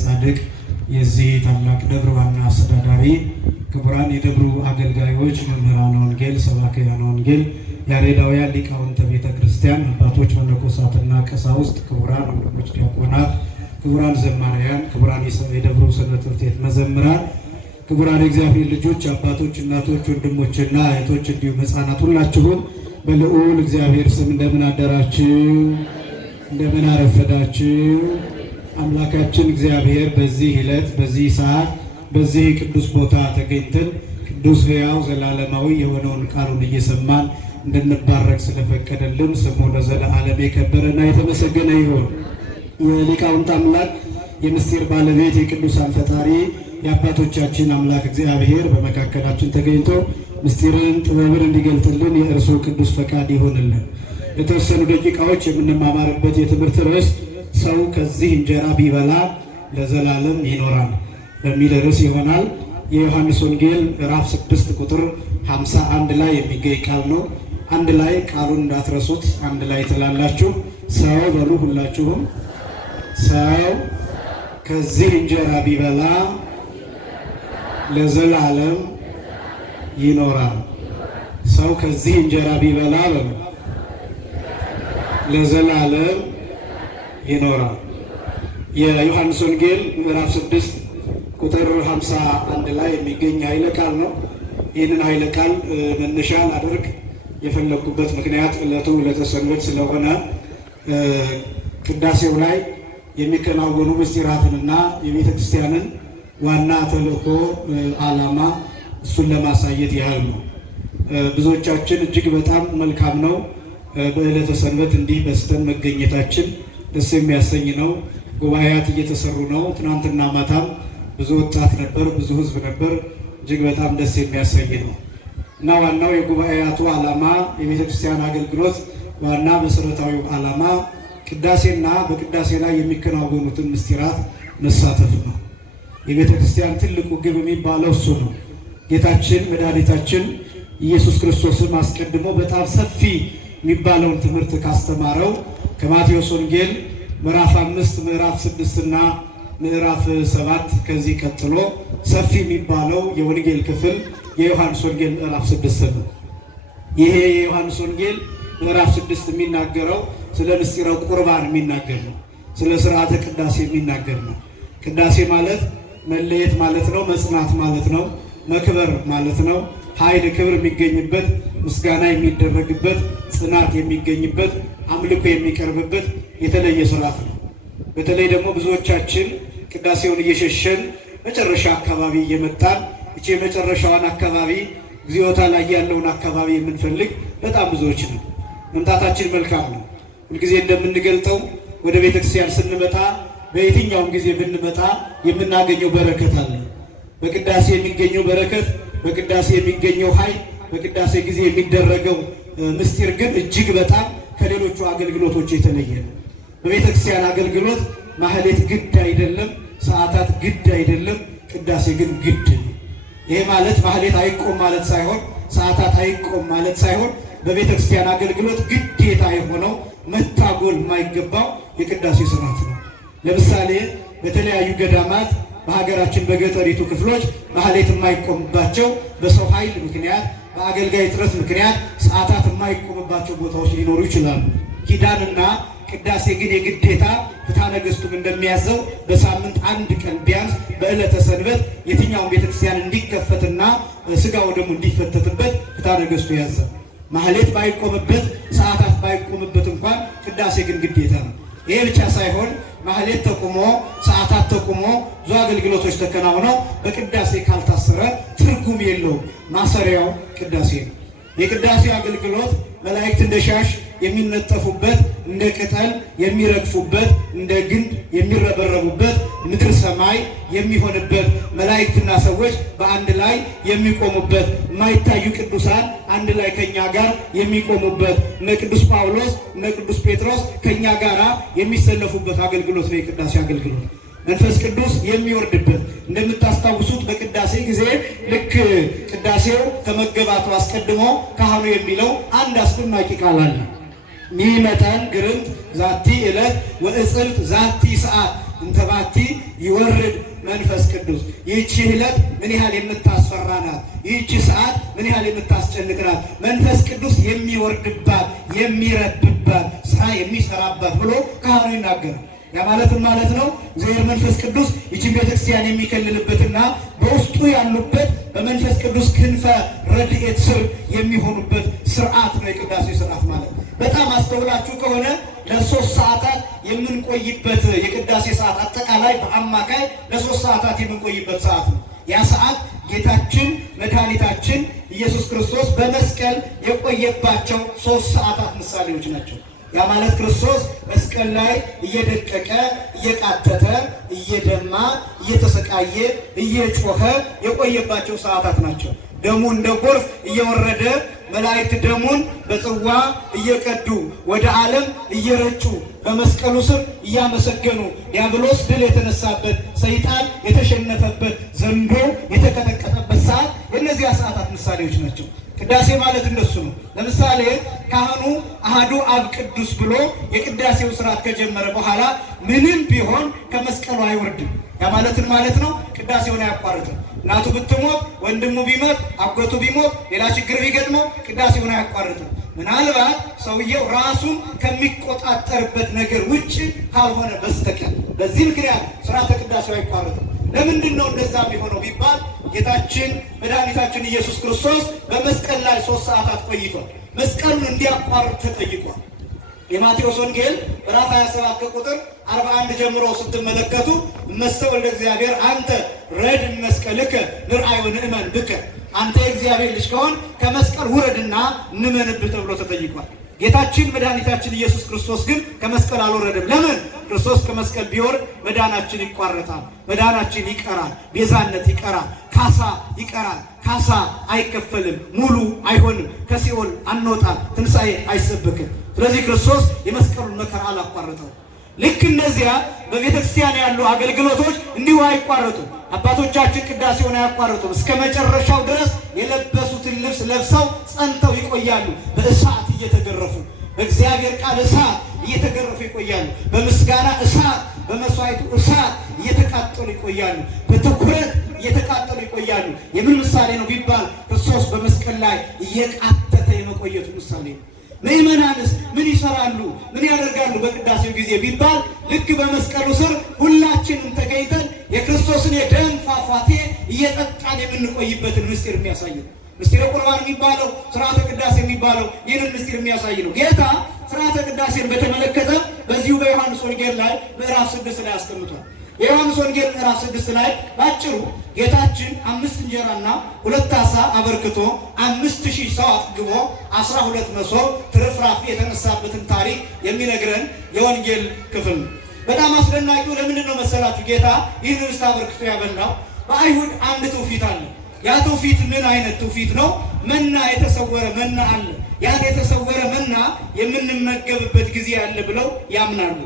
ጻድቅ የዚህ ታላቅ ደብር ዋና አስተዳዳሪ ክቡራን የደብሩ አገልጋዮች መምህራን ወንጌል ሰባክያን ወንጌል ያሬዳውያን ሊቃውንተ ቤተ ክርስቲያን አባቶች መነኮሳትና ቀሳውስት ክቡራን ወንድሞች ዲያቆናት ክቡራን ዘማሪያን ክቡራን የደብሩ ሰንበት ትምህርት ቤት መዘምራን ክቡራን እግዚአብሔር ልጆች አባቶች እናቶች ወንድሞችና እህቶች እንዲሁም ሕፃናት ሁላችሁም በልዑል እግዚአብሔር ስም እንደምን አደራችሁ እንደምን አረፈዳችሁ አምላካችን እግዚአብሔር በዚህ ዕለት በዚህ ሰዓት በዚህ ቅዱስ ቦታ ተገኝተን ቅዱስ ሕያው ዘላለማዊ የሆነውን ቃሉን እየሰማን እንድንባረክ ስለፈቀደልን ስሙ ለዘለዓለም የከበረና የተመሰገነ ይሁን። የሊቃውንት አምላክ የምስጢር ባለቤት የቅዱሳን ፈጣሪ የአባቶቻችን አምላክ እግዚአብሔር በመካከላችን ተገኝቶ ምስጢርን ጥበብን እንዲገልጥልን የእርሱ ቅዱስ ፈቃድ ይሆንልን። የተወሰኑ ደቂቃዎች የምንማማርበት የትምህርት ርዕስ ሰው ከዚህ እንጀራ ቢበላ ለዘላለም ይኖራል በሚል ርዕስ ይሆናል። የዮሐንስ ወንጌል ምዕራፍ 6 ቁጥር 51 ላይ የሚገኝ ቃል ነው። አንድ ላይ ቃሉን እንዳትረሱት አንድ ላይ ትላላችሁ። ሰው በሉ ሁላችሁም ሰው ከዚህ እንጀራ ቢበላ ለዘላለም ይኖራል። ሰው ከዚህ እንጀራ ቢበላ ለዘላለም ይኖራል። የዮሐንስ ወንጌል ምዕራፍ 6 ቁጥር 51 ላይ የሚገኝ ኃይለ ቃል ነው። ይህንን ኃይለ ቃል መነሻ ላደርግ የፈለኩበት ምክንያት ዕለቱ ዕለተ ሰንበት ስለሆነ ቅዳሴው ላይ የሚከናወኑ ምስጢራትንና የቤተ ክርስቲያንን ዋና ተልእኮ ዓላማ እሱን ለማሳየት ያህል ነው። ብዙዎቻችን እጅግ በጣም መልካም ነው በዕለተ ሰንበት እንዲህ በስተን መገኘታችን ደስ የሚያሰኝ ነው። ጉባኤያት እየተሰሩ ነው። ትናንትና ማታም ብዙ ወጣት ነበር፣ ብዙ ህዝብ ነበር። እጅግ በጣም ደስ የሚያሰኝ ነው እና ዋናው የጉባኤያቱ ዓላማ የቤተ ክርስቲያን አገልግሎት ዋና መሰረታዊው ዓላማ ቅዳሴና በቅዳሴ ላይ የሚከናወኑትን ምስጢራት መሳተፍ ነው። የቤተ ክርስቲያን ትልቁ ግብ የሚባለው እሱ ነው። ጌታችን መድኃኒታችን ኢየሱስ ክርስቶስም አስቀድሞ በጣም ሰፊ የሚባለውን ትምህርት ካስተማረው ከማቴዎስ ወንጌል ምዕራፍ 5 ምዕራፍ 6 እና ምዕራፍ 7 ከዚህ ቀጥሎ ሰፊ የሚባለው የወንጌል ክፍል የዮሐንስ ወንጌል ምዕራፍ 6 ነው። ይሄ የዮሐንስ ወንጌል ምዕራፍ 6 የሚናገረው ስለ ምስጢረ ቁርባን የሚናገር ነው። ስለ ሥርዓተ ቅዳሴ የሚናገር ነው። ቅዳሴ ማለት መለየት ማለት ነው። መጽናት ማለት ነው። መክበር ማለት ነው። ኃይል ክብር የሚገኝበት ምስጋና የሚደረግበት ጽናት የሚገኝበት አምልኮ የሚቀርብበት የተለየ ሥርዓት ነው። በተለይ ደግሞ ብዙዎቻችን ቅዳሴውን እየሸሸን መጨረሻ አካባቢ እየመጣን እቺ የመጨረሻዋን አካባቢ እግዚኦታ ላይ ያለውን አካባቢ የምንፈልግ በጣም ብዙዎች ነን። መምጣታችን መልካም ነው። ሁልጊዜ እንደምንገልጠው ወደ ቤተክርስቲያን ስንመጣ በየትኛውም ጊዜ ብንመጣ የምናገኘው በረከት አለ። በቅዳሴ የሚገኘው በረከት በቅዳሴ የሚገኘው ኃይል በቅዳሴ ጊዜ የሚደረገው ምስጢር ግን እጅግ በጣም ከሌሎቹ አገልግሎቶች የተለየ ነው። በቤተክርስቲያን አገልግሎት ማህሌት ግድ አይደለም፣ ሰዓታት ግድ አይደለም፣ ቅዳሴ ግን ግድ ነው። ይሄ ማለት ማህሌት አይቆም ማለት ሳይሆን ሰዓታት አይቆም ማለት ሳይሆን በቤተክርስቲያን አገልግሎት ግዴታ የሆነው መታጎል የማይገባው የቅዳሴ ሥርዓት ነው። ለምሳሌ በተለያዩ ገዳማት በሀገራችን በገጠሪቱ ክፍሎች ማህሌት የማይቆምባቸው በሰው ኃይል ምክንያት በአገልጋይ ጥረት ምክንያት ሰዓታት የማይቆምባቸው ቦታዎች ሊኖሩ ይችላሉ። ኪዳንና ቅዳሴ ግን የግዴታ ፍትሐ ነገሥቱም እንደሚያዘው በሳምንት አንድ ቀን ቢያንስ በዕለተ ሰንበት የትኛውን ቤተክርስቲያን እንዲከፈትና ስጋው ደግሞ እንዲፈተትበት ፍትሐ ነገሥቱ ያዘው። ማህሌት ባይቆምበት ሰዓታት ባይቆምበት እንኳን ቅዳሴ ግን ግዴታ ነው። ይሄ ብቻ ሳይሆን ማህሌት ተቆሞ ሰዓታት ተቆሞ ብዙ አገልግሎቶች ተከናውነው በቅዳሴ ካልታሰረ ትርጉም የለውም። ማሰሪያው ቅዳሴ ነው። የቅዳሴ አገልግሎት መላእክት እንደ ሻሽ የሚነጠፉበት እንደ ቅጠል የሚረግፉበት እንደ ግንድ የሚረበረቡበት ምድር ሰማይ የሚሆንበት መላእክትና ሰዎች በአንድ ላይ የሚቆሙበት የማይታዩ ቅዱሳን አንድ ላይ ከኛ ጋር የሚቆሙበት እነ ቅዱስ ጳውሎስ እነ ቅዱስ ጴጥሮስ ከኛ ጋር የሚሰለፉበት አገልግሎት ነው የቅዳሴ አገልግሎት። መንፈስ ቅዱስ የሚወርድበት እንደምታስታውሱት በቅዳሴ ጊዜ ልክ ቅዳሴው ከመገባቱ አስቀድሞ ካህኑ የሚለው አንድ አስደናቂ ቃል አለ። ሚመጣን ግርምት ዛቲ ዕለት ወእጽልት ዛቲ ሰዓት እንተባቲ ይወርድ መንፈስ ቅዱስ። ይህች ዕለት ምን ያህል የምታስፈራ ናት! ይህች ሰዓት ምን ያህል የምታስጨንቅ ናት! መንፈስ ቅዱስ የሚወርድባት የሚረድባት ስራ የሚሰራባት ብሎ ካህኑ ይናገራል። ያ ማለት ነው እግዚአብሔር መንፈስ ቅዱስ ይህችን ቤተክርስቲያን የሚከልልበትና በውስጡ ያሉበት በመንፈስ ቅዱስ ክንፈ ረድኤት ስር የሚሆኑበት ስርዓት ነው የቅዳሴ ስርዓት ማለት። በጣም አስተውላችሁ ከሆነ ለ3 ሰዓታት የምንቆይበት የቅዳሴ ሰዓት አጠቃላይ በአማካይ ለ3 ሰዓታት የምንቆይበት ሰዓት ነው። ያ ሰዓት ጌታችን መድኃኒታችን ኢየሱስ ክርስቶስ በመስቀል የቆየባቸው 3 ሰዓታት ምሳሌዎች ናቸው። ያ ማለት ክርስቶስ መስቀል ላይ እየደቀቀ እየቃተተ እየደማ እየተሰቃየ እየጮኸ የቆየባቸው ሰዓታት ናቸው። ደሙ እንደ ጎርፍ እየወረደ መላእክት ደሙን በጽዋ እየቀዱ ወደ ዓለም እየረጩ በመስቀሉ ስር እያመሰገኑ ዲያብሎስ ድል የተነሳበት ሰይጣን የተሸነፈበት ዘንዶ የተቀጠቀጠበት ሰዓት የእነዚያ ሰዓታት ምሳሌዎች ናቸው። ቅዳሴ ማለት እንደሱ ነው። ለምሳሌ ካህኑ አሐዱ አብ ቅዱስ ብሎ የቅዳሴው ስርዓት ከጀመረ በኋላ ምንም ቢሆን ከመስቀሉ አይወርድም። ያ ማለት ነው ቅዳሴውን አያቋርጥም። እናቱ ብትሞት፣ ወንድሙ ቢሞት፣ አጎቱ ቢሞት፣ ሌላ ችግር ቢገጥመው ቅዳሴውን አያቋርጥም። ምናልባት ሰውየው ራሱን ከሚቆጣጠርበት ነገር ውጭ ካልሆነ በስተቀር በዚህ ምክንያት ስርዓተ ቅዳሴው አይቋርጥም። ለምንድን ነው እንደዛ የሚሆነው ቢባል ጌታችን መድኃኒታችን ኢየሱስ ክርስቶስ በመስቀል ላይ 3 ሰዓታት ቆይቷል። መስቀሉን እንዲያቋርጥ ተጠይቋል። የማቴዎስ ወንጌል ምዕራፍ 27 ቁጥር 41 ጀምሮ ስትመለከቱ እመሰው እንደ እግዚአብሔር አንተ ረድ መስቀልከ ንርአይ ወንእመን ብከ፣ አንተ የእግዚአብሔር ልጅ ከሆን ከመስቀል ውረድና እንመንብህ ተብሎ ተጠይቋል። ጌታችን መድኃኒታችን ኢየሱስ ክርስቶስ ግን ከመስቀል አልወረደም። ለምን? ክርስቶስ ከመስቀል ቢወርድ መዳናችን ይቋረጣል፣ መዳናችን ይቀራል፣ ቤዛነት ይቀራል፣ ካሳ ይቀራል። ካሳ አይከፈልም፣ ሙሉ አይሆንም፣ ከሲኦል አንወጣም፣ ትንሣኤ አይሰበክም። ስለዚህ ክርስቶስ የመስቀሉን መከራ አላቋረጠው። ልክ እነዚያ በቤተክርስቲያን ያሉ አገልግሎቶች እንዲሁ አይቋረጡም። አባቶቻችን ቅዳሴውን አያቋርጡም። እስከ መጨረሻው ድረስ የለበሱትን ልብስ ለብሰው ጸንተው ይቆያሉ። በእሳት እየተገረፉ በእግዚአብሔር ቃል እሳት እየተገረፉ ይቆያሉ። በምስጋና እሳት በመስዋዕቱ እሳት እየተቃጠሉ ይቆያሉ። በትኩረት እየተቃጠሉ ይቆያሉ። የምን ምሳሌ ነው ቢባል ክርስቶስ በመስቀል ላይ እየቃተተ የመቆየቱ ምሳሌ ነው። ምእመናንስ ምን ይሰራሉ? ምን ያደርጋሉ በቅዳሴው ጊዜ ቢባል ልክ በመስቀሉ ስር ሁላችንም ተገኝተን የክርስቶስን የደም ፏፏቴ እየጠጣን የምንቆይበትን ምስጢር የሚያሳይ ነው። ምስጢረ ቁርባን የሚባለው ስርዓተ ቅዳሴ የሚባለው ይህንን ምስጢር የሚያሳይ ነው። ጌታ ስርዓተ ቅዳሴን በተመለከተ በዚሁ በዮሐንስ ወንጌል ላይ ምዕራፍ 6 ላይ አስቀምጧል። የዮሐንስ ወንጌል ምዕራፍ 6 ላይ ባጭሩ ጌታችን 5 እንጀራና 2 ዓሣ አበርክቶ 5000 ሰው አጥግቦ 12 መሶብ ትርፍራፊ የተነሳበትን ታሪክ የሚነግረን የወንጌል ክፍል ነው። በጣም አስደናቂው ለምንድን ነው መሰላችሁ? ጌታ ይህን ኅብስት አበርክቶ ያበላው በአይሁድ አንድ ትውፊት አለ። ያ ትውፊት ምን አይነት ትውፊት ነው? መና የተሰወረ መና አለ። ያን የተሰወረ መና የምንመገብበት ጊዜ አለ ብለው ያምናሉ።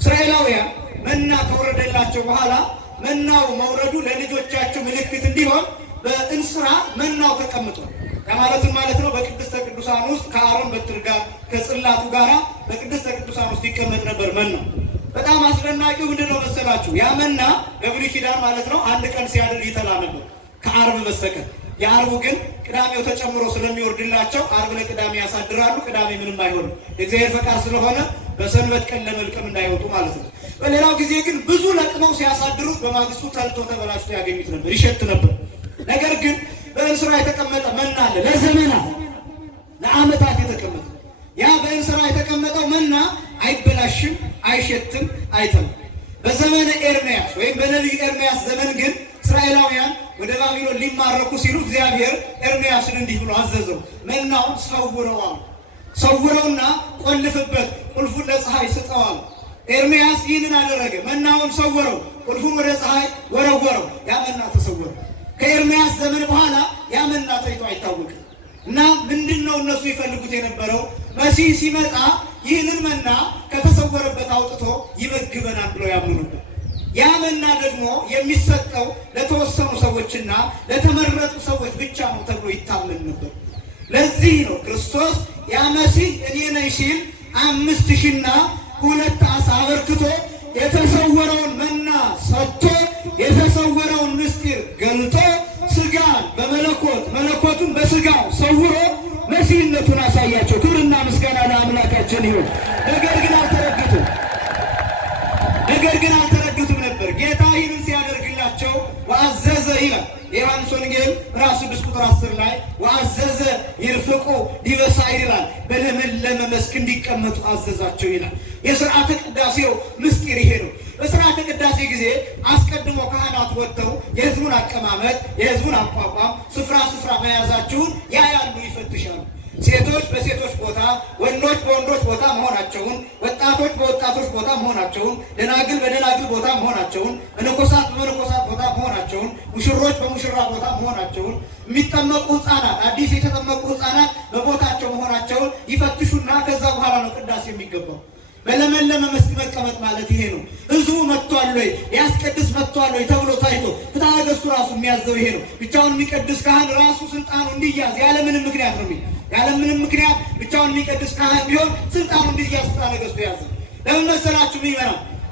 እስራኤላውያን መና ከወረደላቸው በኋላ መናው መውረዱ ለልጆቻቸው ምልክት እንዲሆን በእንስራ መናው ተቀምጧል። ማለት ነው በቅድስተ ቅዱሳን ውስጥ ከአሮን በትር ጋር ከጽላቱ ጋር በቅድስተ ቅዱሳን ውስጥ ይቀመጥ ነበር መናው። በጣም አስደናቂው ምንድነው መሰላችሁ? ያ መና በብሉይ ኪዳን ማለት ነው አንድ ቀን ሲያድር ይተላ ነበር ከአርብ በስተቀር። የአርቡ ግን ቅዳሜው ተጨምሮ ስለሚወርድላቸው አርብ ለቅዳሜ ያሳድራሉ። ቅዳሜ ምንም አይሆንም፣ የእግዚአብሔር ፈቃድ ስለሆነ በሰንበት ቀን ለመልቀም እንዳይወጡ ማለት ነው። በሌላው ጊዜ ግን ብዙ ለቅመው ሲያሳድሩት በማግስቱ ተልቶ ተበላሽቶ ያገኙት ነበር፣ ይሸት ነበር። ነገር ግን በእንስራ የተቀመጠ መና አለ፣ ለዘመናት ለዓመታት የተቀመጠ። ያ በእንስራ የተቀመጠው መና አይበላሽም፣ አይሸትም፣ አይተም። በዘመነ ኤርምያስ ወይም በነቢዩ ኤርምያስ ዘመን ግን እስራኤላውያን ወደ ባቢሎን ሊማረኩ ሲሉ እግዚአብሔር ኤርምያስን እንዲህ ብሎ አዘዘው፣ መናውን ሰውረውና ቆልፍበት፣ ቁልፉን ለፀሐይ ስጠዋል። ኤርምያስ ይህንን አደረገ። መናውን ሰወረው፣ ቁልፉን ወደ ፀሐይ ወረወረው። ያ መና ተሰወረ። ከኤርምያስ ዘመን በኋላ ያ መና ታይቶ አይታወቅም። እና ምንድነው እነሱ ይፈልጉት የነበረው? መሲህ ሲመጣ ይህንን መና ከተሰወረበት አውጥቶ ይመግበናል ብለው ያምኑ ነበር። ያ መና ደግሞ የሚሰጠው ለተወሰኑ ሰዎችና ለተመረጡ ሰዎች ብቻ ነው ተብሎ ይታመን ነበር። ለዚህ ነው ክርስቶስ ያ መሲህ እኔ ነኝ ሲል 5000ና 2 ዓሣ አበርክቶ የተሰወረውን መና ሰጥቶን ይሁን። ነገር ግን አልተረዱትም ነበር። ጌታ ይህንን ሲያደርግላቸው ወአዘዘ ይላል ዮሐንስ ወንጌል ምዕራፍ 6 ቁጥር 10 ላይ ወአዘዘ ይርፍቁ ዲበ ሳዕር ይላል። በለመለመ መስክ እንዲቀመጡ አዘዛቸው ይላል። የሥርዓተ ቅዳሴው ምስጢር ይሄ ነው። በሥርዓተ ቅዳሴ ጊዜ አስቀድሞ ካህናት ወጥተው የሕዝቡን አቀማመጥ፣ የሕዝቡን አቋቋም፣ ስፍራ መያዛቸውን ያያሉ፣ ይፈትሻሉ። ሴቶች በሴቶች ቦታ፣ ወንዶች በወንዶች ቦታ መሆናቸውን፣ ወጣቶች በወጣቶች ቦታ መሆናቸውን፣ ደናግል በደናግል ቦታ መሆናቸውን፣ መነኮሳት በመነኮሳት ቦታ መሆናቸውን፣ ሙሽሮች በሙሽራ ቦታ መሆናቸውን፣ የሚጠመቁ ሕፃናት አዲስ የተጠመቁ ሕፃናት በቦታቸው መሆናቸውን ይፈትሹና ከዛ በኋላ ነው ቅዳሴ የሚገባው። በለመለመ መስክ መቀመጥ ማለት ይሄ ነው። ሕዝቡ መጥቷል ወይ ያስቀድስ መጥቷል ወይ ተብሎ ታይቶ ፍትሐ ነገሥቱ ራሱ የሚያዘው ይሄ ነው። ብቻውን የሚቀድስ ካህን ራሱ ስልጣኑ እንዲያዝ ያለምንም ምክንያት ነው ያለምንም ምክንያት ብቻውን የሚቀድስ ካህን ቢሆን ስልጣኑ እንዲያዝ ፍትሐ ነገሥቱ ያዘ። ለምን መሰላችሁ? ይመራ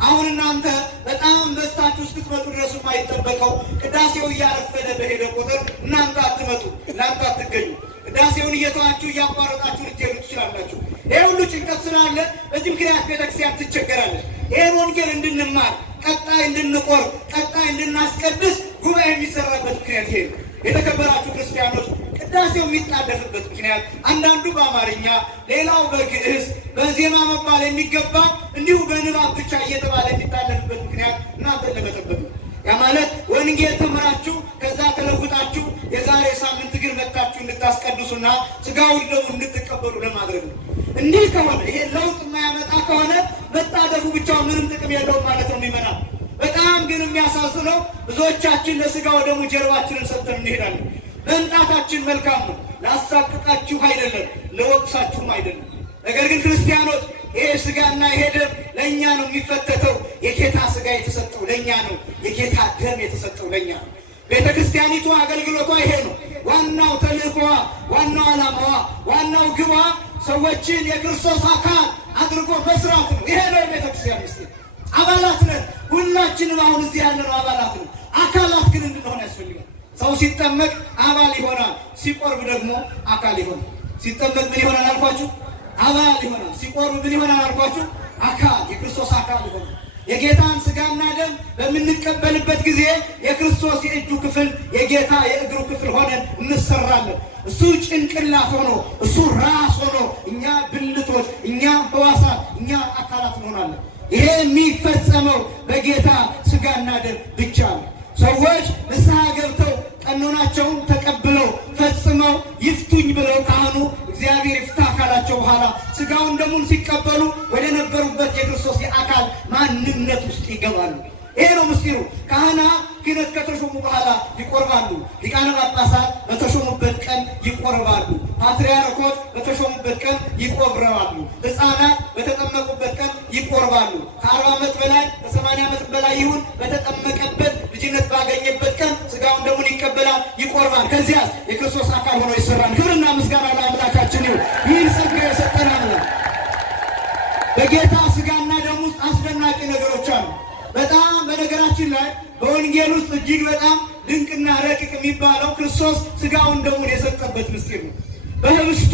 አሁን እናንተ በጣም በስታችሁ እስክትመጡ ድረስ የማይጠበቀው ቅዳሴው እያረፈደ በሄደ ቁጥር እናንተ አትመጡ፣ እናንተ አትገኙ። ቅዳሴውን እየተዋችሁ እያቋረጣችሁ ልትሄዱ ትችላላችሁ። ይሄ ሁሉ ጭንቀት ስላለ በዚህ ምክንያት ቤተክርስቲያን ትቸገራለች። ይሄን ወንጌል እንድንማር ቀጣይ እንድንቆርብ ቀጣይ እንድናስቀድስ ጉባኤ የሚሰራበት ምክንያት ይሄ ነው። የተከበራችሁ ክርስቲያኖች ቅዳሴው የሚጣደፍበት ምክንያት አንዳንዱ በአማርኛ ሌላው በግዕዝ በዜማ መባል የሚገባ እንዲሁ በንባብ ብቻ እየተባለ የሚታለፍበት ምክንያት እናንተን ለመጠበቅ ነው። ያ ማለት ወንጌል ተምራችሁ ከዛ ተለውጣችሁ የዛሬ ሳምንት ግን መጣችሁ እንድታስቀድሱና ሥጋውን ደሙን እንድትቀበሉ ለማድረግ ነው። እንዲህ ከሆነ ይሄ ለውጥ የማያመጣ ከሆነ መጣደፉ ብቻው ምንም ጥቅም የለውም ማለት ነው የሚመናል። በጣም ግን የሚያሳዝነው ብዙዎቻችን ለሥጋው ደሙ ጀርባችንን ሰጥተን እንሄዳለን። መምጣታችን መልካም ነው። ላሳቅቃችሁ አይደለም፣ ለወቅሳችሁም አይደለም። ነገር ግን ክርስቲያኖች ይሄ ሥጋና ይሄ ደም ለእኛ ነው የሚፈተተው። የጌታ ሥጋ የተሰጠው ለእኛ ነው። የጌታ ደም የተሰጠው ለእኛ ነው። ቤተ ክርስቲያኒቱ አገልግሎቷ ይሄ ነው። ዋናው ተልእኮዋ፣ ዋናው ዓላማዋ፣ ዋናው ግቧ ሰዎችን የክርስቶስ አካል አድርጎ መስራት ነው። ይሄ ነው የቤተ ክርስቲያን ምስጢር። አባላት ነን ሁላችንም። አሁን እዚህ ያለነው አባላት ነን። አካላት ግን እንድንሆን ያስፈልጋል። ሰው ሲጠመቅ አባል ይሆናል፣ ሲቆርብ ደግሞ አካል ይሆናል። ሲጠመቅ ምን ይሆናል አልኳችሁ? አባል ይሆናል። ሲቆርብ ምን ይሆናል አልኳችሁ? አካል፣ የክርስቶስ አካል ይሆናል። የጌታን ሥጋና ደም በምንቀበልበት ጊዜ የክርስቶስ የእጁ ክፍል የጌታ የእግሩ ክፍል ሆነን እንሰራለን። እሱ ጭንቅላት ሆኖ እሱ ራስ ሆኖ እኛ ብልቶች፣ እኛ ሕዋሳት፣ እኛ አካላት እንሆናለን። ይሄ የሚፈጸመው በጌታ ሥጋና ደም ብቻ ነው። ሰዎች ንስሐ ገብተው ቀኖናቸውን ተቀብለው ፈጽመው ይፍቱኝ ብለው ካህኑ እግዚአብሔር ይፍታ ካላቸው በኋላ ሥጋውን ደሙን ሲቀበሉ ወደ ነበሩበት የክርስቶስ የአካል ማንነት ውስጥ ይገባሉ። ይሄ ነው ምስጢሩ። ካህናት ክህነት ከተሾሙ በኋላ ይቆርባሉ። ሊቃነ ጳጳሳት በተሾሙበት ቀን ይቆርባሉ። ፓትርያርኮች በተሾሙበት ቀን ይቆርባሉ። ሕፃናት በተጠመቁበት ቀን ይቆርባሉ። ከ40 ዓመት በላይ ከ80 ዓመት በላይ ይሁን በተጠመቀበት ልጅነት ባገኘበት ቀን ሥጋውን ደሙን ይቀበላል፣ ይቆርባል። ከዚያ የክርስቶስ አካል ሆኖ ይሰራል። ክብርና ምስጋና ለአምላካችን ይሁን። ይህን ጸጋ የሰጠን አምላክ በጌታ ሥጋና ደም ውስጥ አስደናቂ ነገሮች አሉ። በጣም በነገራችን ላይ በወንጌል ውስጥ እጅግ በጣም ድንቅና ረቂቅ የሚባለው ክርስቶስ ሥጋውን ደሙን የሰጠበት ምስጢር ነው። በህብስቱ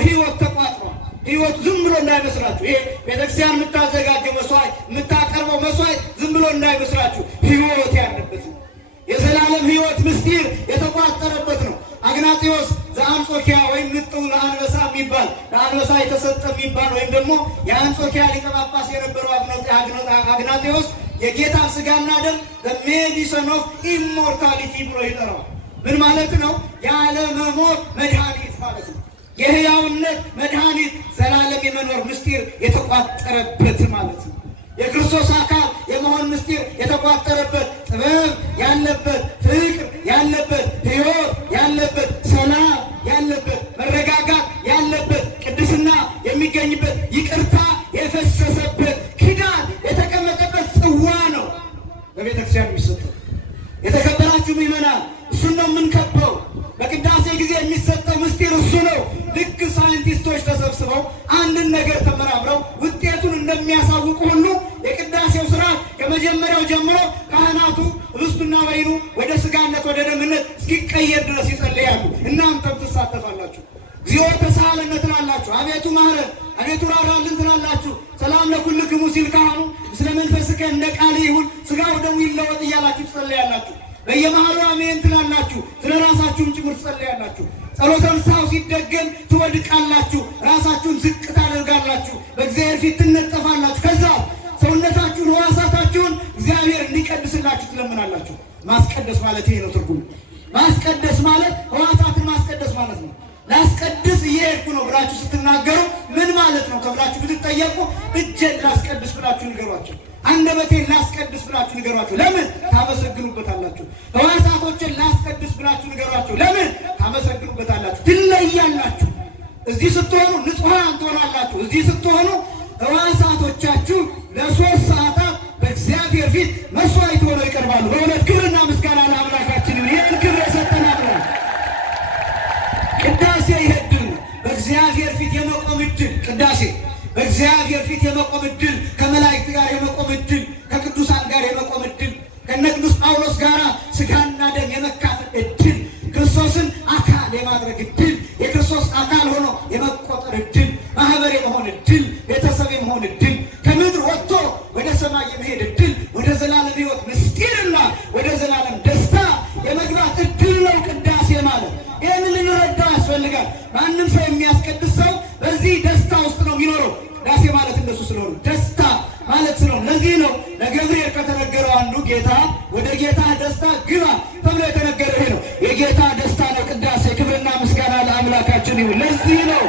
ሕይወት ተቋጥሯል። ሕይወት ዝም ብሎ እንዳይመስላችሁ። ይሄ ቤተክርስቲያን የምታዘጋጀው መስዋዕት፣ የምታቀርበው መስዋዕት ዝም ብሎ እንዳይመስላችሁ ሕይወት ያለበት ነው። የዘላለም ሕይወት ምስጢር የተቋጠረበት ነው። አግናጢዮስ ዘአንጾኪያ ወይም ንጥው ለአንበሳ የሚባል ለአንበሳ የተሰጠ የሚባል ወይም ደግሞ የአንጾኪያ ሊቀ ጳጳስ የነበረው አግናጢዮስ የጌታ ሥጋና ደም በሜዲሰን ኦፍ ኢሞርታሊቲ ብሎ ይጠራዋል። ምን ማለት ነው? ያለ መሞት መድኃኒት ማለት ነው። የሕያውነት መድኃኒት፣ ዘላለም የመኖር ምስጢር የተቋጠረበት ማለት ነው። የክርስቶስ አካል የመሆን ምስጢር የተቋጠረበት፣ ጥበብ ያለበት፣ ፍቅር ያለበት፣ ሕይወት ያለበት፣ ሰላም ያለበት፣ መረጋጋት ያለበት፣ ቅድስና የሚገኝበት፣ ይቅርታ የፈሰሰበት፣ ኪዳን የተቀመጠበት ጽዋ ነው በቤተክርስቲያን የሚሰጠው። የተከበራችሁ ምእመናን እሱን ነው የምንከበው። በቅዳሴ ጊዜ የሚሰጠው ምስጢር እሱ ነው። ልክ ሳይንቲስቶች ተሰብስበው አንድን ነገር ተመራምረው ውጤቱን እንደሚያሳውቁ ሁሉ የቅዳሴው ስርዓት ከመጀመሪያው ጀምሮ ካህናቱ ህብስቱና ወይኑ ወደ ሥጋነት ወደ ደምነት እስኪቀየር ድረስ ይጸልያሉ። እናንተም ትሳተፋላችሁ። እግዚኦ ተሳሃለነ ትላላችሁ። አቤቱ ማረን፣ አቤቱ ራራልን ትላላችሁ። ሰላም ለኩልክሙ ሲል ካህኑ ስለ መንፈስከ እንደ ቃል ይሁን ሥጋው ደሙ ይለወጥ እያላችሁ ትጸልያላችሁ። በየመሃሉ አሜን ትላላችሁ። ስለ ራሳችሁም ጭምር ትጸልያላችሁ። ጸሎተ ንስሐው ሲደገም ትወድቃላችሁ፣ ራሳችሁን ዝቅ ታደርጋላችሁ፣ በእግዚአብሔር ፊት ትነጠፋላችሁ። ከዛ ሰውነታችሁን ሕዋሳታችሁን እግዚአብሔር እንዲቀድስላችሁ ትለምናላችሁ። ማስቀደስ ማለት ይሄ ነው ትርጉሙ። ማስቀደስ ማለት ሕዋሳትን ማስቀደስ ማለት ነው። ላስቀድስ እየሄድኩ ነው ብላችሁ ስትናገሩ ምን ማለት ነው ተብላችሁ ብትጠየቁ እጄን ላስቀድስ ብላችሁ ንገሯቸው። አንደበቴን ላስቀድስ ብላችሁ ንገሯቸው። ለምን? ታመሰግኑበታላችሁ። ሕዋሳቶችን ላስቀድስ ብላችሁ ንገሯቸው። ለምን? ታመሰግኑበታላችሁ። ትለያላችሁ። እዚህ ስትሆኑ ንጹሐን ትሆናላችሁ። እዚህ ስትሆኑ ሕዋሳቶቻችሁ ለ3 ሰዓታት በእግዚአብሔር ፊት መስዋዕት ሆነው ይቀርባሉ። በእውነት ክብርና ምስጋና ለአምላካችን ይሁን። ይህን ክብር የሰጠን አምላክ ቅዳሴ ይሄድል በእግዚአብሔር ፊት የመቆም ዕድል ቅዳሴ በእግዚአብሔር ፊት የመቆም ዕድል ከመላእክት ጋር የመቆም ዕድል ከቅዱሳን ጋር የመቆም ዕድል ከነቅዱስ ጳውሎስ ጋር ሥጋና ደም የመካፈል ዕድል ክርስቶስን አካል የማድረግ ዕድል የክርስቶስ አካል ሆኖ የመቆጠር ዕድል ማህበር የመሆን ዕድል ቤተሰብ የመሆን ዕድል ከምድር ወጥቶ ወደ ሰማይ የመሄድ ዕድል ወደ ዘላለም ሕይወት ምስጢርና ወደ ዘላለም ደስታ የመግባት ዕድል ነው ቅዳሴ ማለት። ይህንን ልንረዳ ያስፈልጋል። ማንም ሰው የሚያስቀድስ ሰው በዚህ ደስታ ውስጥ ነው የሚኖረው። ቅዳሴ ማለት እንደሱ ስለሆነ ደስታ ማለት ስለሆነ ለዚህ ነው ለገብርኤል ከተነገረው አንዱ ጌታ ወደ ጌታ ደስታ ግባ ተብሎ የተነገረው ይሄ ነው። የጌታ ደስታ ነው ቅዳሴ። ክብርና ምስጋና ለአምላካችን ይሁን። ለዚህ ነው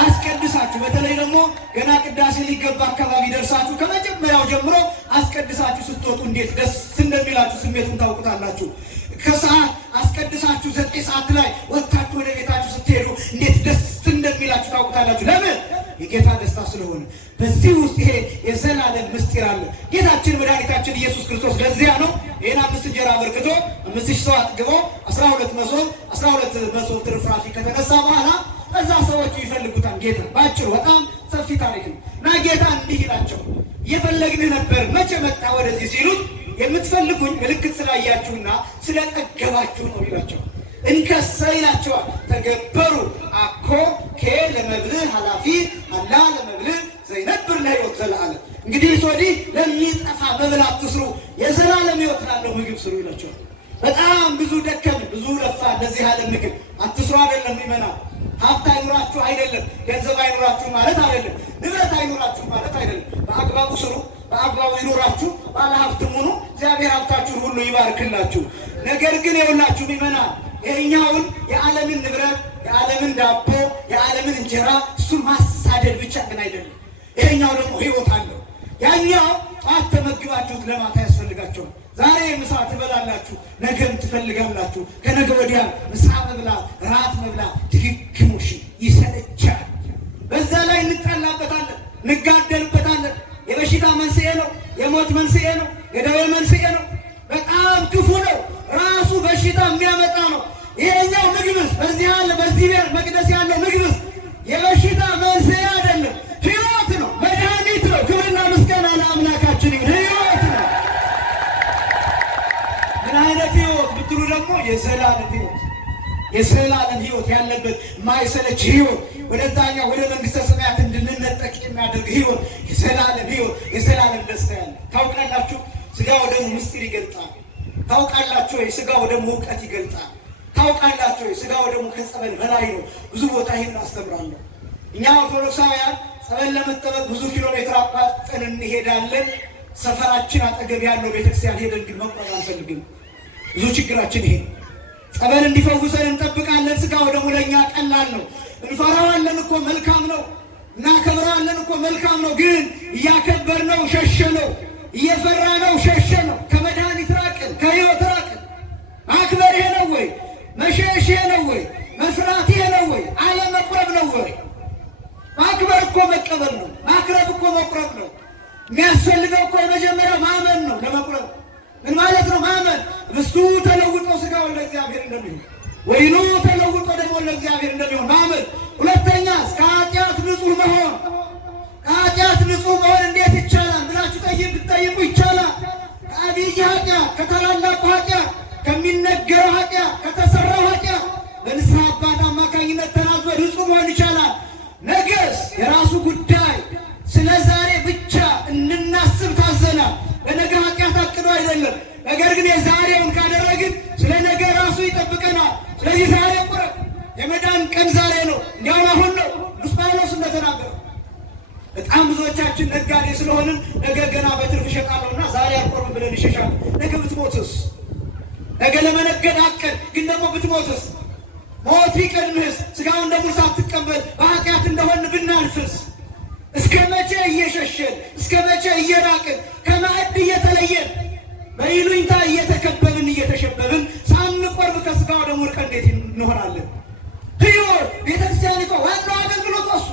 አስቀድሳችሁ በተለይ ደግሞ ገና ቅዳሴ ሊገባ አካባቢ ደርሳችሁ ከመጀመሪያው ጀምሮ አስቀድሳችሁ ስትወጡ እንዴት ደስ እንደሚላችሁ ስሜቱን ታውቁታላችሁ። ከሰዓት አስቀድሳችሁ 9 ሰዓት ላይ ወጣችሁ ወደ ቤታችሁ ስትሄዱ እንዴት ደስ እንደሚላችሁ ታውቁታላችሁ። ለምን? የጌታ ደስታ ስለሆነ። በዚህ ውስጥ ይሄ የዘላለም ምስጢር አለ። ጌታችን መድኃኒታችን ኢየሱስ ክርስቶስ ለዚያ ነው ይሄን 5 እንጀራ አበርክቶ 5000 ሰው አጥግቦ 12 መሶብ ትርፍራፊ ከተነሳ በኋላ እዛ ሰዎቹ ይፈልጉታል ጌታ። ባጭሩ በጣም ሰፊ ታሪክ ነው እና ጌታ እንዲህ ይላቸው እየፈለግን ነበር መቼ መጣ ወደዚህ ሲሉት የምትፈልጉኝ ምልክት ስላያችሁና ስለጠገባችሁ ነው ይላቸው። እንከሰ ይላቸዋል ተገበሩ አኮ ለመብልህ ኃላፊ አላ ለመብልህ ዘይነብር ለሕይወት ዘለዓለም። እንግዲህ ወዲህ ለሚጠፋ መብል አትስሩ፣ የዘላለም ሕይወት ላለው ምግብ ስሩ ይላቸዋል። በጣም ብዙ ደከም ብዙ ለፋ ለዚህ ዓለም ምግብ አትስሩ አይደለም ይመና ሀብት አይኖራችሁ አይደለም፣ ገንዘብ አይኖራችሁ ማለት አይደለም፣ ንብረት አይኖራችሁ ማለት አይደለም። በአግባቡ ስሩ፣ በአግባቡ ይኖራችሁ፣ ባለ ሀብትም ሁኑ፣ እግዚአብሔር ሀብታችሁን ሁሉ ይባርክላችሁ። ነገር ግን ይኸውላችሁ ይመናል ይሄኛውን የዓለምን ንብረት የዓለምን ዳቦ የዓለምን እንጀራ እሱን ማሳደድ ብቻ ግን አይደለም። ይሄኛው ደግሞ ሕይወት አለው። ያኛው ጧት ተመግባችሁት ለማታ ያስፈልጋችኋል። ዛሬ ምሳ ትበላላችሁ፣ ነገም ትፈልጋላችሁ፣ ከነገ ወዲያ ምሳ መብላት ራት መብላት ድግግሞሽ ይሰለቻል። በዛ ላይ እንጣላበታለን፣ እንጋደልበታለን። የበሽታ መንስኤ ነው፣ የሞት መንስኤ ነው፣ የደዌ መንስኤ ነው። በጣም ክፉ ነው። ራሱ በሽታ የሚያመጣ ነው። ይሄኛው ምግብስ በዚህ ያለ በዚህ ቤት መቅደስ ያለው ምግብስ የበሽታ መንስኤ አይደለም፣ ሕይወት ነው፣ መድኃኒት ነው። ክብርና ምስጋና ለአምላካችን ይሁን። ሕይወት ነው። ምን አይነት ሕይወት ብትሉ ደግሞ የዘላለም ሕይወት፣ የዘላለም ሕይወት ያለበት ማይሰለች ሕይወት፣ ወደዛኛው ወደ መንግስተ ሰማያት እንድንነጠቅ የሚያደርግ ሕይወት፣ የዘላለም ሕይወት፣ የዘላለም ደስታ ያለ። ታውቃላችሁ ሥጋው ደግሞ ምስጢር ይገልጣል። ታውቃላችሁ የሥጋው ደግሞ ዕውቀት ይገልጣል። ታውቃላችሁ የሥጋው ደግሞ ከጸበል በላይ ነው። ብዙ ቦታ ይሄን አስተምራለሁ። እኛ ኦርቶዶክሳውያን ጸበል ለመጠበቅ ብዙ ኪሎ ሜትር አቋርጠን እንሄዳለን። ሰፈራችን አጠገብ ያለው ቤተክርስቲያን ሄደን ግን መቆም አንፈልግም። ብዙ ችግራችን ይሄ ጸበል እንዲፈውሰን እንጠብቃለን። ሥጋው ደግሞ ለኛ ቀላል ነው። እንፈራዋለን እኮ መልካም ነው፣ እናከብረዋለን እኮ መልካም ነው። ግን እያከበርነው ሸሸነው፣ እየፈራነው ሸሸነው። ከመድኃኒት ራቅን፣ ከሕይወት ራቅን። ማክበር ይሄ ነው ወይ? መሸሽ ይሄ ነው ወይ? መፍራት ይሄ ነው ወይ? አለመቁረብ ነው ወይ? ማክበር እኮ መቀበል ነው። ማክረብ እኮ መቁረብ ነው። የሚያስፈልገው እኮ የመጀመሪያው ማመን ነው። ለመቁረብ ምን ማለት ነው? ማመን ምስቱ ተለውጦ ሥጋው ለእግዚአብሔር እንደሚሆን ወይኑ ተለውጦ ደግሞ ለእግዚአብሔር እንደሚሆን ማመን። ሁለተኛ ከኃጢአት ንጹህ መሆን። ከኃጢአት ንጹህ መሆን እንዴት ይቻላል ብላችሁ ብትጠይቁ ይቻላል። ከአብይ ኃጢአት፣ ከታላላቁ ኃጢአት፣ ከሚነገረው ኃጢአት፣ ከተሰራው ኃጢአት በንስሐ አባት አማካኝነት ተናዞ ንጹህ መሆን ይቻላል። ለነገ ኃጢአት አቅዶ አይደለም። ነገር ግን የዛሬውን ካደረግን ስለ ነገ ራሱ ይጠብቀናል። ስለዚህ ዛሬ ቁረብ፣ የመዳን ቀን ዛሬ ነው። እንዲያውም አሁን ነው። ቅዱስ ጳውሎስ እንደተናገረው በጣም ብዙዎቻችን ነጋዴ ስለሆንን ነገ ገና በትርፍ እሸጣለሁና ዛሬ አልቆርም ብለን እንሸሻለን። ነገ ብትሞትስ? ነገ ለመነገድ አቀድ፣ ግን ደግሞ ብትሞትስ? ሞት ቢቀድምህስ? ስጋውን ደግሞ ሳትቀበል በኃጢአት እንደሆን ብናልፍስ? እስከ መቼ እየሸሸን እስከ መቼ እየራቅን ከማዕድ እየተለየን በይሉኝታ እየተከበብን እየተሸበብን ሳንቆርብ ከስጋው ደግሞ ርቀን እንዴት እንሆናለን? ሕይወት ቤተክርስቲያኒቷ ዋናው አገልግሎቷ እሱ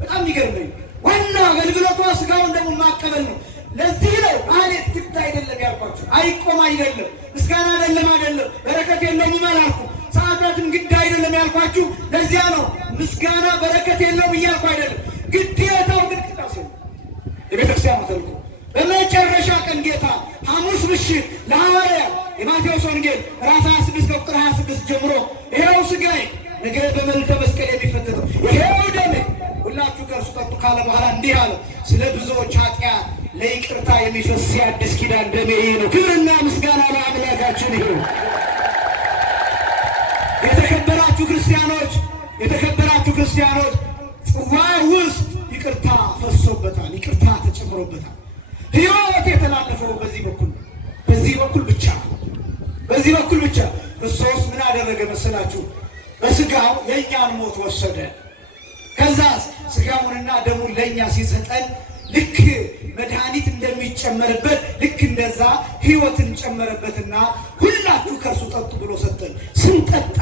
በጣም ይገርመኝ። ዋናው አገልግሎቷ ስጋውን ደግሞ ማቀበል ነው። ለዚህ ነው ማለት ግድ አይደለም ያልኳችሁ። አይቆም አይደለም፣ ምስጋና አይደለም፣ በረከት የለውም ይመላልኩ ሰዓታትን ግድ አይደለም ያልኳችሁ። ለዚያ ነው ምስጋና በረከት የለውም እያልኩ አይደለም። ግዴታው ግን ቅዳሴ ነው። የቤተክርስቲያን ተልእኮ በመጨረሻ ቀን ጌታ ሐሙስ ምሽት ለሐዋርያት የማቴዎስ ወንጌል ምዕራፍ 26 ቁጥር 26 ጀምሮ ይሄው ሥጋዬ ነገ በመልዕልተ መስቀል የሚፈተተው ይሄው ደሜ ሁላችሁ ከእርሱ ጠጡ ካለ በኋላ እንዲህ አለ፣ ስለ ብዙዎች ኃጢአት ለይቅርታ የሚፈስ የአዲስ ኪዳን ደሜ ይህ ነው። ክብርና ምስጋና ለአምላካችን ይሁን። የተከበራችሁ ክርስቲያኖች ጽዋ ውስጥ ይቅርታ ፈሶበታል፣ ይቅርታ ተጨምሮበታል። ሕይወት የተላለፈው በዚህ በኩል ብቻ። ክርስቶስ ምን አደረገ መሰላችሁ? በስጋው የእኛን ሞት ወሰደ። ከዛስ ስጋውንና ደሙን ለእኛ ሲሰጠን ልክ መድኃኒት እንደሚጨመርበት ልክ እንደዛ ሕይወትን ጨመረበትና ሁላችሁ ከእርሱ ጠጡ ብሎ ሰጠን። ስንጠጣ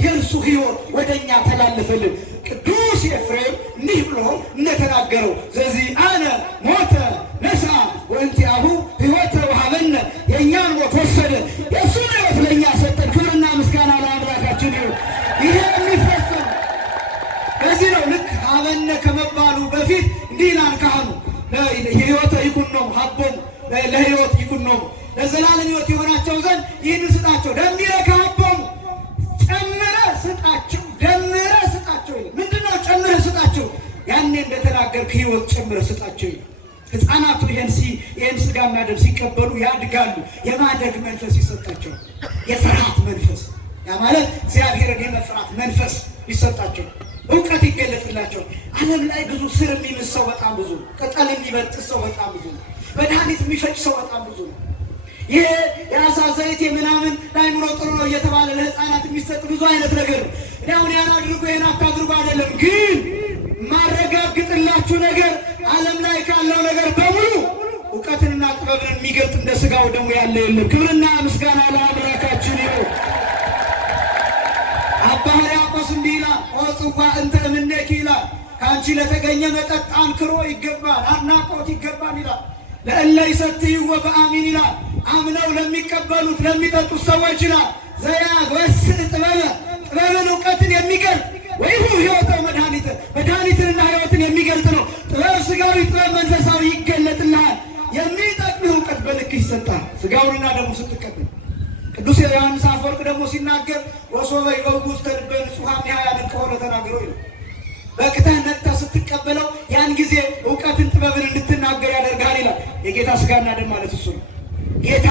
የእርሱ ሕይወት ወደኛ ተላለፈልን። ቅዱስ ኤፍሬም እንዲህ ብሎ እንደተናገረው ዘዚአነ ሞተ ነሳ ወእንቲአሁ ሕይወተ ወሀበነ፣ የእኛን ሞት ወሰደ የእሱን ሕይወት ለእኛ ሰጠን። ክብርና ምስጋና ለአምላካችን ይሁን። ይሄ የሚፈጸም በዚህ ነው። ልክ ሀበነ ከመባሉ በፊት እንዲህ ይላል ካህኑ ለሕይወተ ይኩን ነው ሀቦሙ ለሕይወት ይኩን ነው ለዘላለም ሕይወት የሆናቸው ዘንድ ይህን ስጣቸው። ደምረ ከሀቦሙ ጨምረ ስጣቸው፣ ደምረ ስጣቸው ይላል። ምንድነው ጨምረ ስጣቸው? ያኔ እንደተናገርክ ሕይወት ጨምረ ስጣቸው ይላል። ሕፃናቱ ይህን ስጋና ደም ሲቀበሉ ያድጋሉ። የማደግ መንፈስ ይሰጣቸው፣ የፍርሃት መንፈስ፣ ያ ማለት እግዚአብሔርን የመፍራት መንፈስ ይሰጣቸው፣ እውቀት ይገለጥላቸው። ዓለም ላይ ብዙ ስር የሚምስ ሰው በጣም ብዙ ነው። ቅጠል የሚበጥስ ሰው በጣም ብዙ ነው። መድኃኒት የሚፈጭ ሰው በጣም ብዙ ነው። ይሄ የአሳ ዘይት የምናምን ለአይምሮ ጥሩ ነው እየተባለ ለሕፃናት የሚሰጥ ብዙ አይነት ነገር ነው። እኔ አሁን ያን አድርጎ ይህን አታድርጎ አይደለም፣ ግን ማረጋግጥላችሁ ነገር ዓለም ላይ ካለው ነገር በሙሉ እውቀትንና ጥበብን የሚገልጥ እንደ ስጋው ደግሞ ያለ የለም። ክብርና ምስጋና ለአምላካችን ይሁን። አባ ሕርያቆስ እንዲህ ይላል፣ ጽዋ እንተ እምኔኪ ይላል፣ ከአንቺ ለተገኘ መጠጥ አንክሮ ይገባል፣ አድናቆት ይገባል ይላል። ለእለ ይሰትይዎ በአሚን ይላል፣ አምነው ለሚቀበሉት ለሚጠጡት ሰዎች ይላል። ዘያግወስዕ ጥበብን እውቀትን የሚገልጥ ወይሁ ሕይወተ መድኃኒትንና ሕይወትን የሚገልጥ ነው። ጥበብ ስጋዊ፣ ጥበብ መንፈሳዊ ይገለጥልሃል። የሚጠቅምህ እውቀት በልክ ይሰጣል፣ ስጋውንና ደግሞ ስትቀበል። ቅዱስ ዮሐንስ አፈወርቅ ደግሞ ሲናገር ወሶበ ይበጉ ውስተ ልበ ንጹሐን ያድንቀው ተናግረው ይላል። በቅተህ ነቅተህ ስትቀበለው ያን ጊዜ እውቀትን ጥበብን እንድትናገር ያደርጋል ይላል። የጌታ ስጋና ደም ማለት እሱ ነው። ጌታ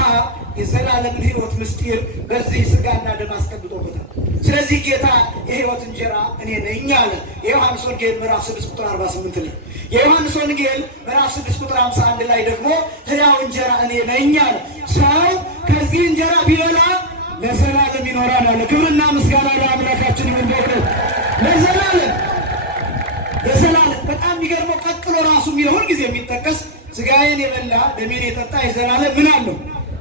የዘላለምን ሕይወት ምስጢር በዚህ ስጋና ደም አስቀምጦበታል። ስለዚህ ጌታ የሕይወት እንጀራ እኔ ነኝ አለ። የዮሐንስ ወንጌል ምዕራፍ 6 ቁጥር 48 ላይ፣ የዮሐንስ ወንጌል ምዕራፍ 6 ቁጥር 51 ላይ ደግሞ ሕያው እንጀራ እኔ ነኝ አለ። ሰው ከዚህ እንጀራ ቢበላ ለዘላለም ይኖራል አለ። ክብርና ምስጋና ለአምላካችን ይሁን። በእውነት ለዘላለም በጣም የሚገርመው ቀጥሎ ራሱ የሚለው ሁልጊዜ የሚጠቀስ ስጋዬን የበላ ደሜን የጠጣ የዘላለም ምን አለው?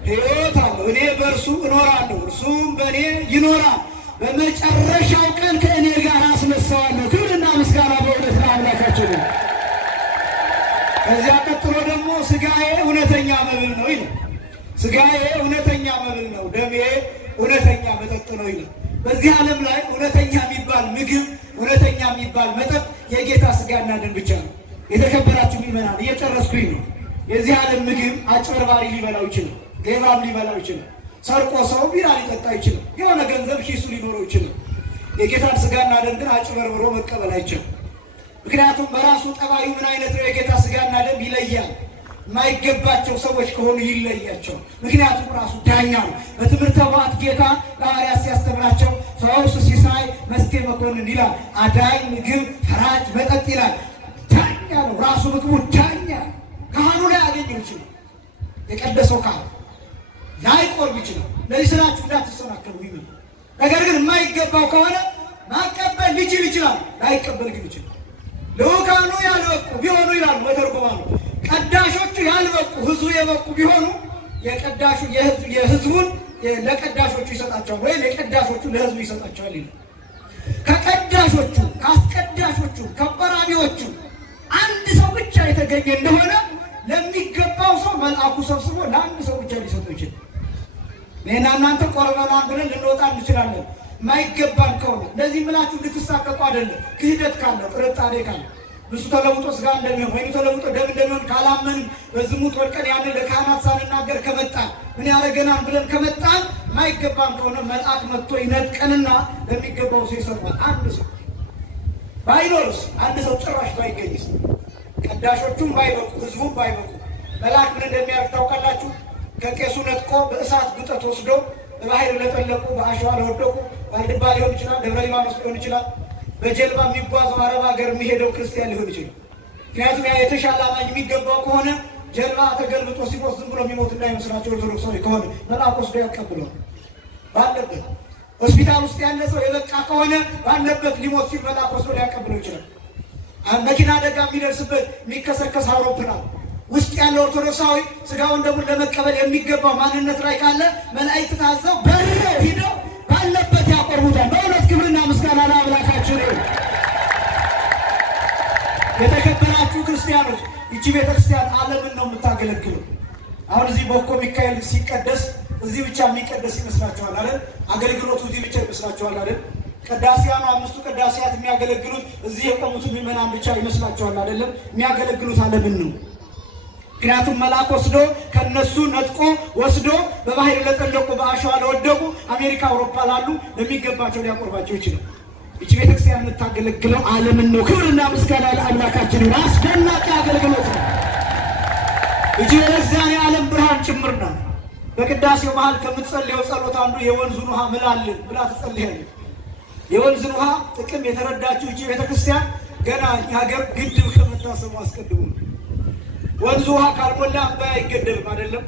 ሕይወት አለው። እኔ በእርሱ እኖራለሁ፣ እርሱም በእኔ ይኖራል፣ በመጨረሻው ቀን ከእኔ ጋር አስነሳዋለሁ። ክብርና ምስጋና በእውነት ለአምላካችን ነው። ከዚያ ቀጥሎ ደግሞ ስጋዬ እውነተኛ መብል ነው ይላል። ስጋዬ እውነተኛ መብል ነው፣ ደሜ እውነተኛ መጠጥ ነው ይላል። በዚህ ዓለም ላይ እውነተኛ የሚባል ምግብ፣ እውነተኛ የሚባል መጠጥ የጌታ ስጋና ደም ብቻ ነው። የተከበራችሁ ምእመናን እየጨረስኩኝ ነው። የዚህ ዓለም ምግብ አጭበርባሪ ሊበላው ይችላል፣ ሌባም ሊበላው ይችላል፣ ሰርቆ ሰው ቢራ ሊጠጣ ይችላል፣ የሆነ ገንዘብ ኪሱ ሊኖረው ይችላል። የጌታን ስጋና ደም ግን አጭበርብሮ መቀበል አይቻልም። ምክንያቱም በራሱ ጠባዩ ምን አይነት ነው? የጌታ ስጋና ደም ይለያል። ማይገባቸው ሰዎች ከሆኑ ይለያቸው ምክንያቱም ራሱ ዳኛ ነው በትምህርተ ባት ጌታ ለሐዋርያት ሲያስተምራቸው ፈውስ ሲሳይ መስቴ መኮንን ይላል አዳኝ ምግብ ፈራጅ መጠጥ ይላል ዳኛ ነው ራሱ ምግቡ ዳኛ ካህኑ ላይ ያገኘው ይችላል የቀደሰው ካህኑ ላይ ቆርብ ይችላል ለዚህ ስራችሁ እንዳትሰናከሉ ይመን ነገር ግን የማይገባው ከሆነ ማቀበል ይችላል ላይቀበል ግን ይችላል ለወካኑ ያልበቁ ቢሆኑ ይላል ወተርጎማሉ ቀዳሾቹ ያልበቁ ህዝቡ የበቁ ቢሆኑ የቀዳሹ የህዝቡን ለቀዳሾቹ ይሰጣቸዋል ወይ ለቀዳሾቹ ለህዝቡ ይሰጣቸዋል ይላል ከቀዳሾቹ ካስቀዳሾቹ ከበራቢዎቹ አንድ ሰው ብቻ የተገኘ እንደሆነ ለሚገባው ሰው መልአኩ ሰብስቦ ለአንድ ሰው ብቻ ሊሰጠው ይችላል ለና እናንተ ቆርበናን ብለን ልንወጣ እንችላለን ማይገባን ከሆነ ለዚህ ምላችሁ ልትሳቀቁ አይደለም ክህደት ካለ ጥርጣሬ ካለ ብዙ ተለውጦ ስጋ እንደሚሆን ወይ ተለውጦ ደም እንደሚሆን ካላመን በዝሙት ወድቀን ያን ለካህናት ሳንናገር ከመጣን ምን ያረጋናል ብለን ከመጣን ማይገባን ከሆነ መልአክ መጥቶ ይነጥቀንና ለሚገባው ሰው ይሰጣል አንድ ሰው ባይኖርስ አንድ ሰው ጭራሽ ባይገኝስ ቀዳሾቹም ባይበቁ ህዝቡም ባይበቁ መልአክ ምን እንደሚያደርግ ታውቃላችሁ ከቄሱ ነጥቆ በእሳት ጉጠት ወስዶ በባህር ለጠለቁ በአሸዋ ለወደቁ ባልድባ ሊሆን ይችላል ደብረ ሊባኖስ ሊሆን ይችላል በጀልባ የሚጓዘው አረብ ሀገር የሚሄደው ክርስቲያን ሊሆን ይችላል ምክንያቱም ያ የተሻለ አማኝ የሚገባው ከሆነ ጀልባ ተገልብጦ ሲሞት ዝም ብሎ የሚሞት እንዳይመስላቸው ኦርቶዶክሳዊ ከሆነ መልአክ ወስዶ ያቀብለው ባለበት ሆስፒታል ውስጥ ያለ ሰው የበቃ ከሆነ ባለበት ሊሞት ሲል መልአክ ወስዶ ያቀብለው ይችላል መኪና አደጋ የሚደርስበት የሚከሰከስ አውሮፕላን ውስጥ ያለው ኦርቶዶክሳዊ ስጋውን ደግሞ ለመቀበል የሚገባው ማንነት ላይ ካለ መላእክት ታዘው በረው ሄደው ባለበት ያቆርቡታል በእውነት ክብርና ምስጋና ለአምላካችን ይሁን የተከበራችሁ ክርስቲያኖች እቺ ቤተክርስቲያን ዓለምን ነው የምታገለግለው አሁን እዚህ በኮ ሚካኤል ሲቀደስ እዚህ ብቻ የሚቀደስ ይመስላችኋል አይደል አገልግሎቱ እዚህ ብቻ ይመስላችኋል አይደል ቅዳሴያኑ አምስቱ ቅዳሴያት የሚያገለግሉት እዚህ የቆሙት ምእመናን ብቻ ይመስላችኋል አይደለም የሚያገለግሉት ዓለምን ነው ምክንያቱም መልአክ ወስዶ ከነሱ ነጥቆ ወስዶ በባህር ለጠለቁ በአሸዋ ለወደቁ አሜሪካ አውሮፓ ላሉ ለሚገባቸው ሊያቆርባቸው ይችላል እቺ ቤተክርስቲያን የምታገለግለው ዓለምን ነው ክብርና ምስጋና ለአምላካችን ይሁን አስደናቂ አገልግሎት ነው እቺ ቤተክርስቲያን የዓለም ብርሃን ጭምር ናት በቅዳሴው መሃል ከምትጸልየው ጸሎት አንዱ የወንዙን ውሃ ምላልን ብላ ትጸልያለች የወንዙን ውሃ ጥቅም የተረዳችው እቺ ቤተክርስቲያን ገና የሀገር ግድብ ከመታሰቡ አስቀድሞ ወንዙ ውሃ ካልሞላ አባይ አይገደብም አይደለም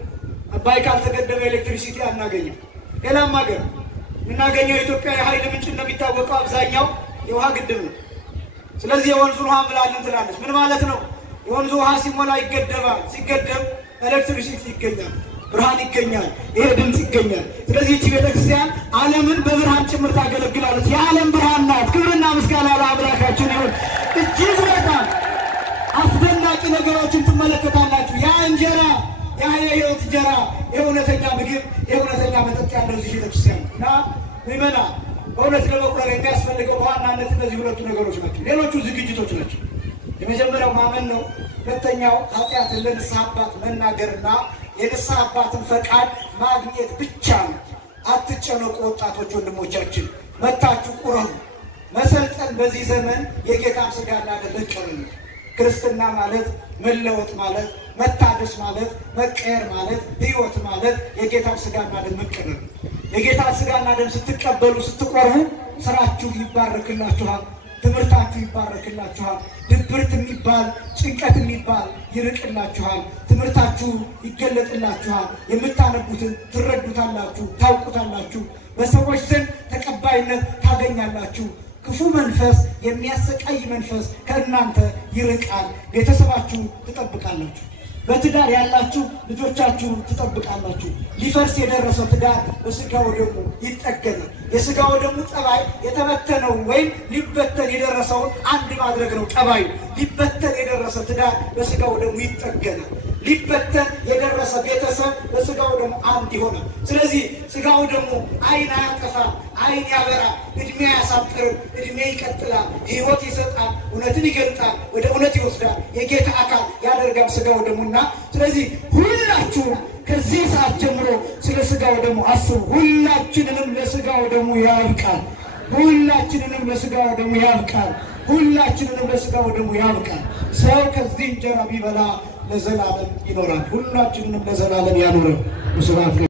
አባይ ካልተገደበ ኤሌክትሪሲቲ አናገኝም ሌላም ሀገር እናገኘው ኢትዮጵያ የኃይል ምንጭ እንደሚታወቀው አብዛኛው የውሃ ግድብ ነው ስለዚህ የወንዙን ውሃ ምላልን ትላለች ምን ማለት ነው የወንዙ ውሃ ሲሞላ ይገደባል ሲገደብ ኤሌክትሪሲቲ ይገኛል ብርሃን ይገኛል ይሄ ድምጽ ይገኛል ስለዚህ እቺ ቤተክርስቲያን ዓለምን በብርሃን ጭምር ታገለግላለች የዓለም ብርሃን ናት ክብርና ምስጋና ለአምላካችን ይሁን እጅግ በጣም አስደናቂ ነገሮችን ትመለከታላችሁ ያ እንጀራ ያ የሕይወት እንጀራ የእውነተኛ ምግብ የእውነተኛ መጠጥ ያለው እዚህ ቤተክርስቲያንና ምእመና በእውነት ለመቁጠር የሚያስፈልገው በዋናነት እነዚህ ሁለቱ ነገሮች ናቸው ሌሎቹ ዝግጅቶች ናቸው የመጀመሪያው ማመን ነው ሁለተኛው ኃጢአትን ለንስሐ አባት መናገርና የንስሐ አባትን ፈቃድ ማግኘት ብቻ ነው አትጨነቁ ወጣቶች ወንድሞቻችን መጣችሁ ቁረቡ መሰልጠን በዚህ ዘመን የጌታን ሥጋና ደም መቀበል ነው ክርስትና ማለት መለወጥ ማለት መታደስ ማለት መቀየር ማለት ሕይወት ማለት የጌታን ሥጋና ደም መቀበል የጌታን ሥጋና ደም ስትቀበሉ ስትቆርቡ ስራችሁ ይባረክላችኋል ትምህርታችሁ ይባረክላችኋል ድብርት የሚባል ጭንቀት የሚባል ይርቅላችኋል ትምህርታችሁ ይገለጥላችኋል የምታነቡትን ትረዱታላችሁ ታውቁታላችሁ በሰዎች ዘንድ ተቀባይነት ታገኛላችሁ ክፉ መንፈስ የሚያሰቃይ መንፈስ ከእናንተ ይርቃል ቤተሰባችሁ ትጠብቃላችሁ በትዳር ያላችሁ ልጆቻችሁ ትጠብቃላችሁ ሊፈርስ የደረሰው ትዳር በስጋው ደሙ ይጠገናል የስጋው ደሙ ጠባይ የተበተነው ወይም ሊበተን የደረሰው አንድ ማድረግ ነው ጠባዩ ሊበተን የደረሰ ትዳር በስጋው ደሙ ይጠገናል ሊበተን የደረሰ ቤተሰብ በስጋው ደሙ አንድ ይሆናል ስለዚህ ስጋው ደሙ አይን ያጠፋ አይን ያበራ እድሜ ያሳጥር እድሜ ይቀጥላል ሕይወት ይሰጣል እውነትን ይገልጣል ወደ እውነት ይወስዳል የጌታ አካል ያደርጋል ስጋው ደሙና ስለዚህ ሁላችሁ ከዚህ ሰዓት ጀምሮ ስለ ስጋው ደሙ አስቡ ሁላችንንም ለስጋው ደሙ ያብቃል ሁላችንንም ለስጋው ደሙ ያብቃል ሁላችንንም ለስጋው ደሙ ያብቃል ሰው ከዚህ እንጀራ ቢበላ ለዘላለም ይኖራል። ሁላችንንም ለዘላለም ያኖረን።